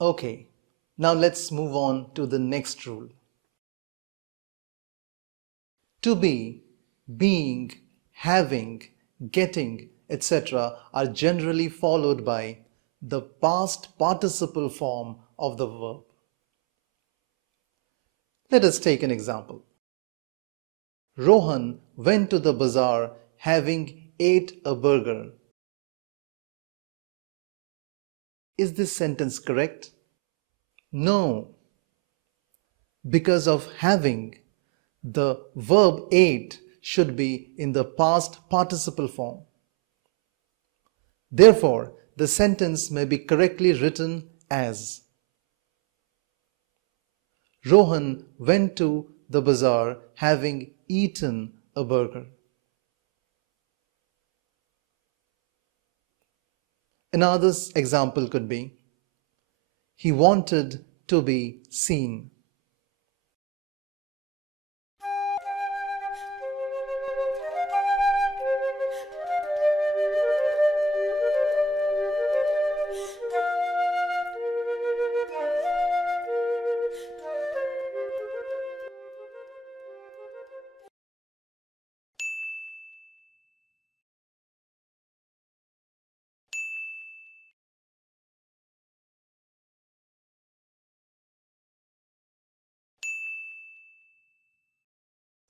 Okay, now let's move on to the next rule. To be, being, having, getting, etc. are generally followed by the past participle form of the verb. Let us take an example. Rohan went to the bazaar having ate a burger. Is this sentence correct? No. Because of having, the verb ate should be in the past participle form. Therefore, the sentence may be correctly written as Rohan went to the bazaar having eaten a burger. Another example could be, he wanted to be seen.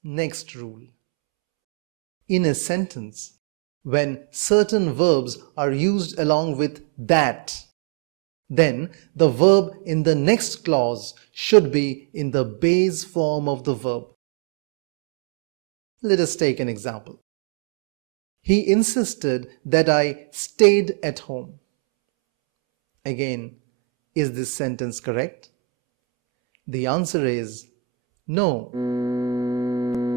Next rule. In a sentence, when certain verbs are used along with that, then the verb in the next clause should be in the base form of the verb. Let us take an example. He insisted that I stayed at home. Again, is this sentence correct? The answer is no.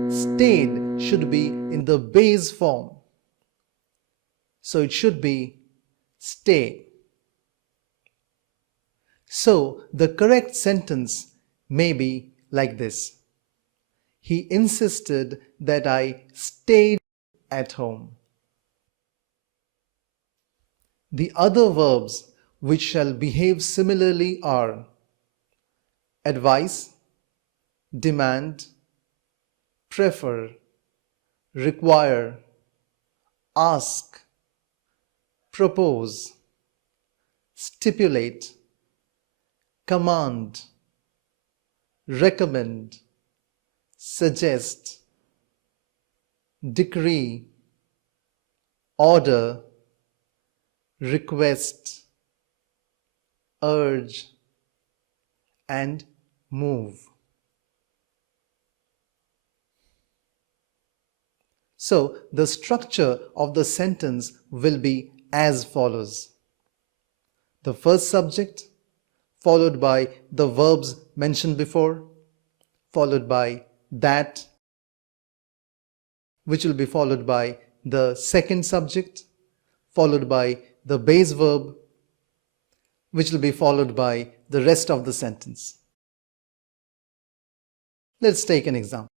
Stayed should be in the base form. So it should be stay. So the correct sentence may be like this. He insisted that I stayed at home. The other verbs which shall behave similarly are advise, demand, prefer, require, ask, propose, stipulate, command, recommend, suggest, decree, order, request, urge, and move. So the structure of the sentence will be as follows. The first subject, followed by the verbs mentioned before, followed by that, which will be followed by the second subject, followed by the base verb, which will be followed by the rest of the sentence. Let's take an example.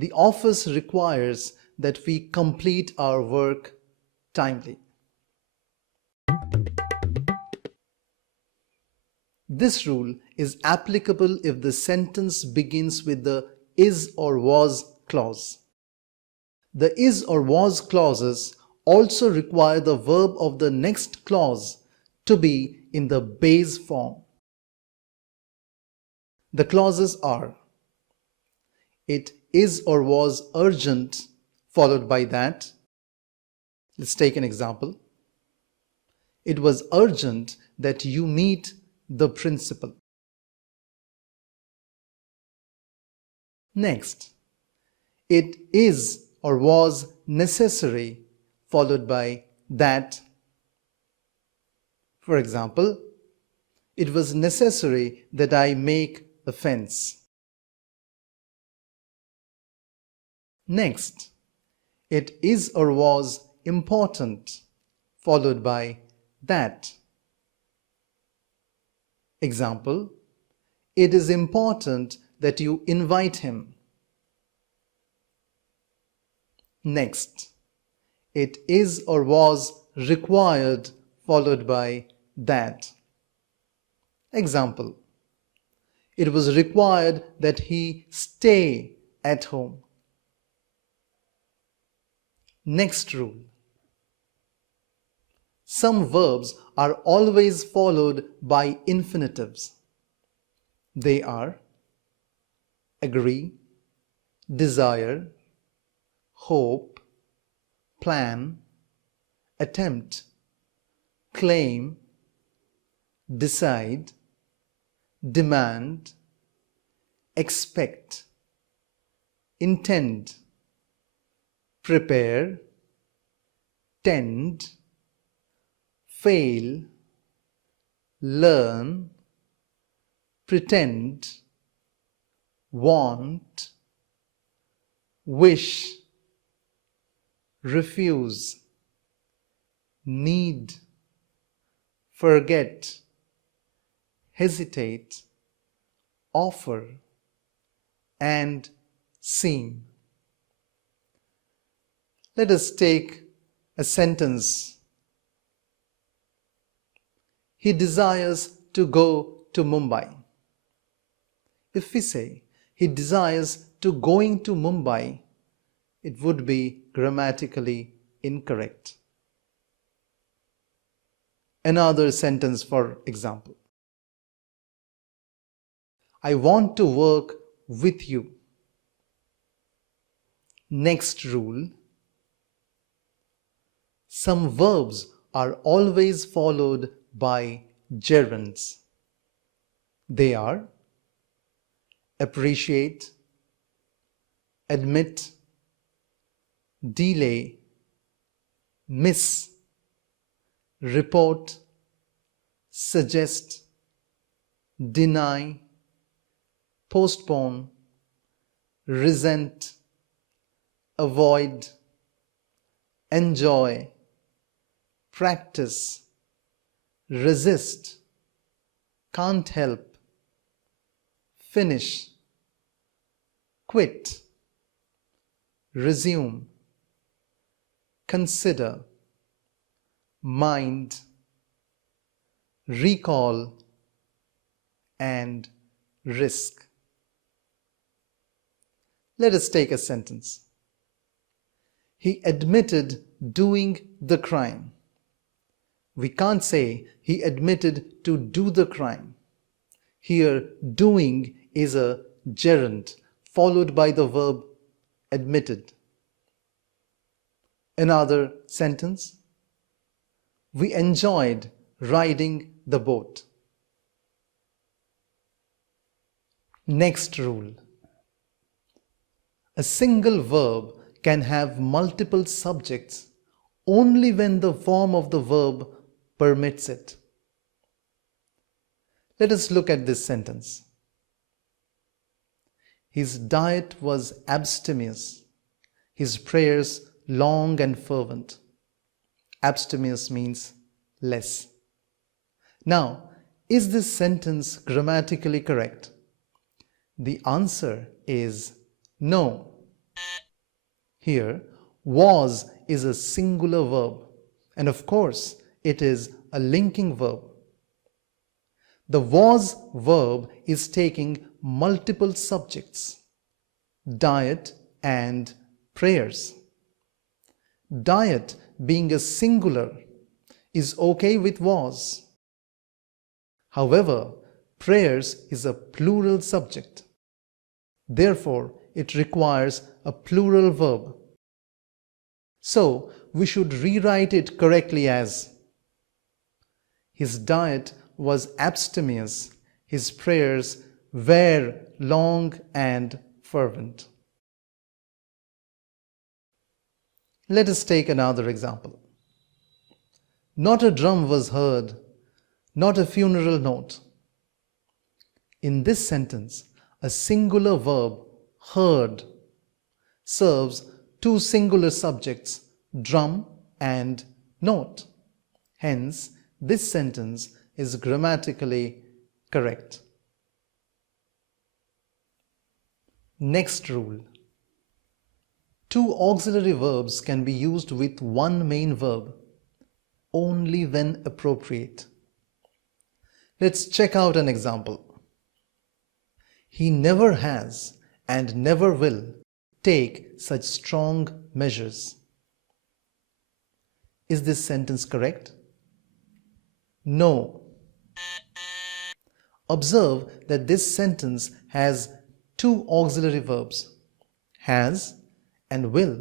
The office requires that we complete our work timely. This rule is applicable if the sentence begins with the is or was clause. The is or was clauses also require the verb of the next clause to be in the base form. The clauses are: it is or was urgent, followed by that. Let's take an example. It was urgent that you meet the principal. Next, it is or was necessary, followed by that. For example, it was necessary that I make a fence. Next, it is or was important, followed by that. Example, it is important that you invite him. Next, it is or was required, followed by that. Example: it was required that he stay at home. Next rule: some verbs are always followed by infinitives. They are agree, desire, hope, plan, attempt, claim, decide, demand, expect, intend, prepare, tend, fail, learn, pretend, want, wish, refuse, need, forget, hesitate, offer, and seem. Let us take a sentence. He desires to go to Mumbai. If we say he desires to going to Mumbai, it would be grammatically incorrect. Another sentence, for example: I want to work with you. Next rule: some verbs are always followed by gerunds. They are appreciate, admit, delay, miss, report, suggest, deny, postpone, resent, avoid, enjoy, practice, resist, can't help, finish, quit, resume, consider, mind, recall, and risk. Let us take a sentence. He admitted doing the crime. We can't say he admitted to do the crime. Here, doing is a gerund followed by the verb admitted. Another sentence: we enjoyed riding the boat. Next rule: a single verb can have multiple subjects only when the form of the verb permits it. Let us look at this sentence. His diet was abstemious, his prayers long and fervent. Abstemious means less. Now, is this sentence grammatically correct? The answer is no. Here, was is a singular verb, and of course, it is a linking verb. The was verb is taking multiple subjects: diet and prayers. Diet, being a singular, is okay with was. However, prayers is a plural subject. Therefore, it requires a plural verb. So, we should rewrite it correctly as: his diet was abstemious, his prayers were long and fervent. Let us take another example. Not a drum was heard, not a funeral note. In this sentence, a singular verb, heard, serves two singular subjects, drum and note. Hence, this sentence is grammatically correct. Next rule: two auxiliary verbs can be used with one main verb only when appropriate. Let's check out an example. He never has and never will take such strong measures. Is this sentence correct? No. Observe that this sentence has two auxiliary verbs, has and will.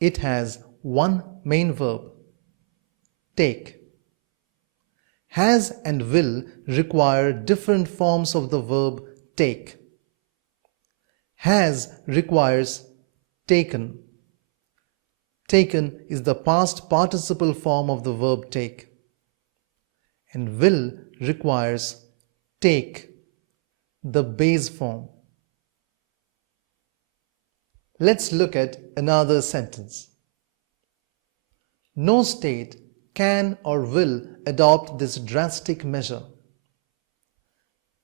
It has one main verb, take. Has and will require different forms of the verb take. Has requires taken. Taken is the past participle form of the verb take. And will requires take, the base form. Let's look at another sentence. No state can or will adopt this drastic measure.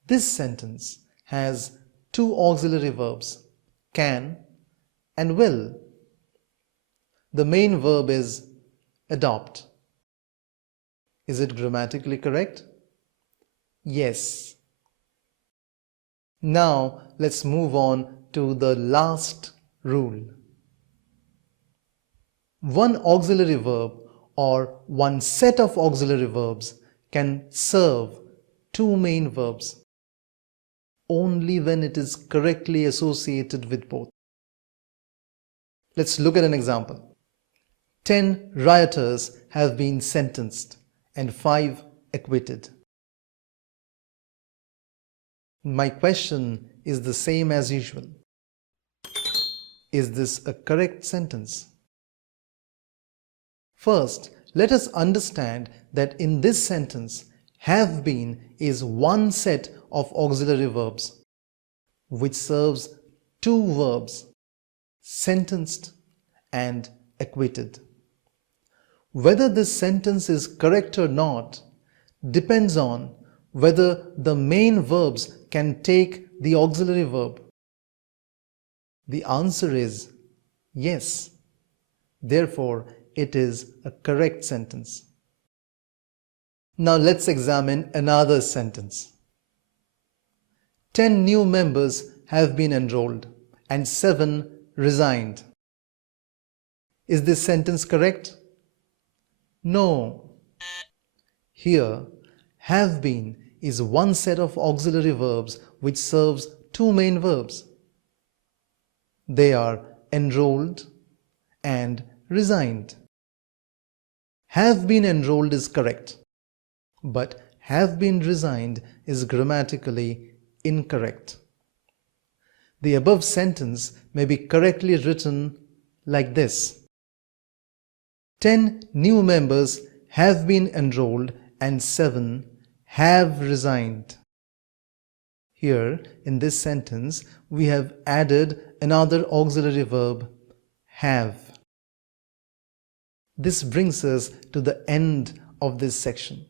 This sentence has two auxiliary verbs, can and will. The main verb is adopt. Is it grammatically correct? Yes. Now let's move on to the last rule. One auxiliary verb or one set of auxiliary verbs can serve two main verbs only when it is correctly associated with both. Let's look at an example. 10 rioters have been sentenced and 5 acquitted. My question is the same as usual. Is this a correct sentence? First, let us understand that in this sentence, have been is one set of auxiliary verbs which serves two verbs, sentenced and acquitted. Whether this sentence is correct or not depends on whether the main verbs can take the auxiliary verb. The answer is yes. Therefore, it is a correct sentence. Now let's examine another sentence. 10 new members have been enrolled and 7 resigned. Is this sentence correct? No. Here, have been is one set of auxiliary verbs which serves two main verbs. They are enrolled and resigned. Have been enrolled is correct, but have been resigned is grammatically incorrect. The above sentence may be correctly written like this. 10 new members have been enrolled and 7 have resigned. Here in this sentence we have added another auxiliary verb, have. This brings us to the end of this section.